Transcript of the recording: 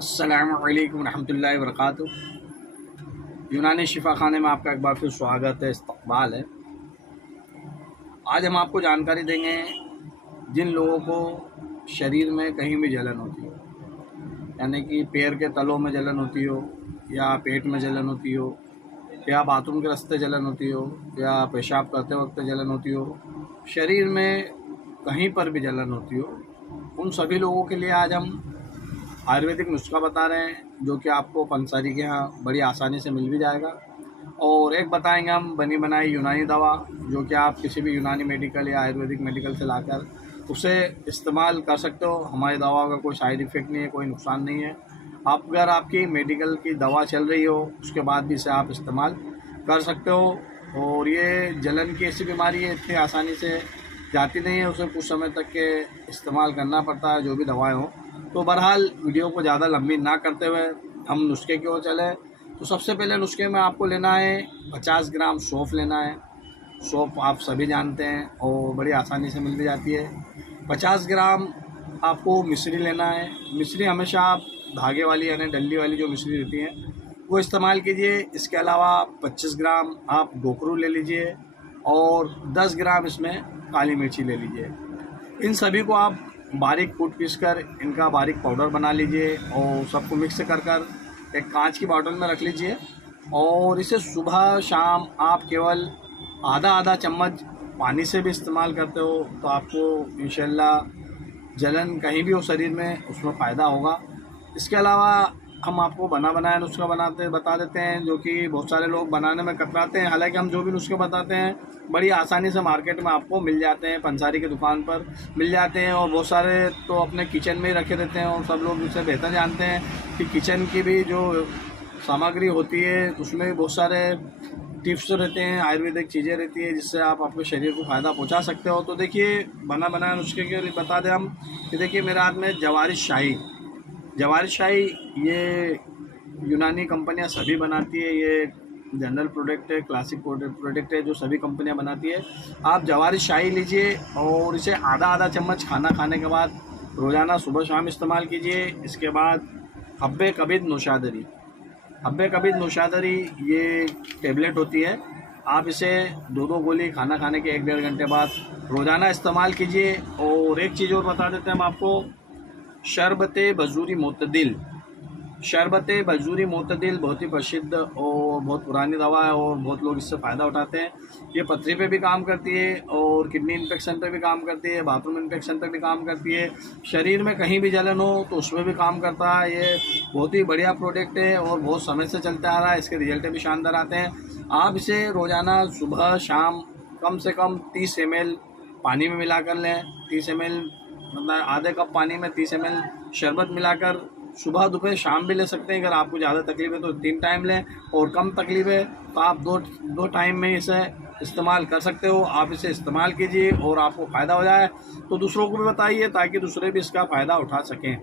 अस्सलामु अलैकुम रहमतुल्लाहि व बरकातुहू। यूनानी शिफा खाने में आपका एक बार फिर स्वागत है, इस्तकबाल है। आज हम आपको जानकारी देंगे जिन लोगों को शरीर में कहीं भी जलन होती हो, यानी कि पैर के तलों में जलन होती हो, या पेट में जलन होती हो, या बाथरूम के रास्ते जलन होती हो, या पेशाब करते वक्त जलन होती हो, शरीर में कहीं पर भी जलन होती हो, उन सभी लोगों के लिए आज हम आयुर्वेदिक नुस्खा बता रहे हैं, जो कि आपको पंसारी के यहाँ बड़ी आसानी से मिल भी जाएगा। और एक बताएंगे हम बनी बनाई यूनानी दवा, जो कि आप किसी भी यूनानी मेडिकल या आयुर्वेदिक मेडिकल से लाकर उसे इस्तेमाल कर सकते हो। हमारी दवा का कोई साइड इफ़ेक्ट नहीं है, कोई नुकसान नहीं है। आप अगर आपकी मेडिकल की दवा चल रही हो उसके बाद भी इसे आप इस्तेमाल कर सकते हो। और ये जलन की ऐसी बीमारी है, इतनी आसानी से जाती नहीं है, उसे कुछ समय तक के इस्तेमाल करना पड़ता है, जो भी दवाएँ हों। तो बहरहाल वीडियो को ज़्यादा लंबी ना करते हुए हम नुस्खे की ओर चले। तो सबसे पहले नुस्खे में आपको लेना है 50 ग्राम सौंफ लेना है। सौंफ आप सभी जानते हैं और बड़ी आसानी से मिल भी जाती है। 50 ग्राम आपको मिश्री लेना है। मिश्री हमेशा आप धागे वाली यानी डंडी वाली जो मिश्री रहती है वो इस्तेमाल कीजिए। इसके अलावा 25 ग्राम आप गोखरू ले लीजिए और 10 ग्राम इसमें काली मिर्ची ले लीजिए। इन सभी को आप बारीक कूट पीस कर इनका बारीक पाउडर बना लीजिए और सबको मिक्स कर कर एक कांच की बॉटल में रख लीजिए। और इसे सुबह शाम आप केवल आधा आधा चम्मच पानी से भी इस्तेमाल करते हो तो आपको इंशाल्लाह जलन कहीं भी हो शरीर में उसमें फ़ायदा होगा। इसके अलावा हम आपको बना बनाया नुस्खा बता देते हैं, जो कि बहुत सारे लोग बनाने में कतराते हैं। हालांकि हम जो भी नुस्खे बताते हैं बड़ी आसानी से मार्केट में आपको मिल जाते हैं, पंसारी की दुकान पर मिल जाते हैं। और बहुत सारे तो अपने किचन में ही रखे रहते हैं और सब लोग उससे बेहतर जानते हैं कि किचन की भी जो सामग्री होती है उसमें भी बहुत सारे टिप्स रहते हैं, आयुर्वेदिक चीज़ें रहती है जिससे आप अपने शरीर को फ़ायदा पहुँचा सकते हो। तो देखिए बना बनाया नुस्खे के लिए बता दें हम कि देखिए मेरे हाथ में जवारिश शाही ये यूनानी कंपनियां सभी बनाती है। ये जनरल प्रोडक्ट है, क्लासिक प्रोडक्ट है जो सभी कंपनियां बनाती है। आप जवारिश शाही लीजिए और इसे आधा आधा चम्मच खाना खाने के बाद रोज़ाना सुबह शाम इस्तेमाल कीजिए। इसके बाद हब्बे कबीद नौशादरी ये टेबलेट होती है। आप इसे दो गोली खाना खाने के 1-1.5 घंटे बाद रोज़ाना इस्तेमाल कीजिए। और एक चीज़ और बता देते हैं हम आपको, शरबत बजूरी मोतदिल बहुत ही प्रसिद्ध और बहुत पुरानी दवा है और बहुत लोग इससे फ़ायदा उठाते हैं। ये पथरी पे भी काम करती है और किडनी इन्फेक्शन पे भी काम करती है, बाथरूम इन्फेक्शन पे भी काम करती है, शरीर में कहीं भी जलन हो तो उसमें भी काम करता है। ये बहुत ही बढ़िया प्रोडक्ट है और बहुत समय से चलता आ रहा है, इसके रिजल्ट भी शानदार आते हैं। आप इसे रोज़ाना सुबह शाम कम से कम 30 ml पानी में मिला कर लें। 30 ml मतलब आधे कप पानी में 30 ml शरबत मिलाकर सुबह दोपहर शाम भी ले सकते हैं। अगर आपको ज़्यादा तकलीफ है तो 3 टाइम लें और कम तकलीफ है तो आप दो टाइम में इसे इस्तेमाल कर सकते हो। आप इसे इस्तेमाल कीजिए और आपको फ़ायदा हो जाए तो दूसरों को भी बताइए ताकि दूसरे भी इसका फ़ायदा उठा सकें।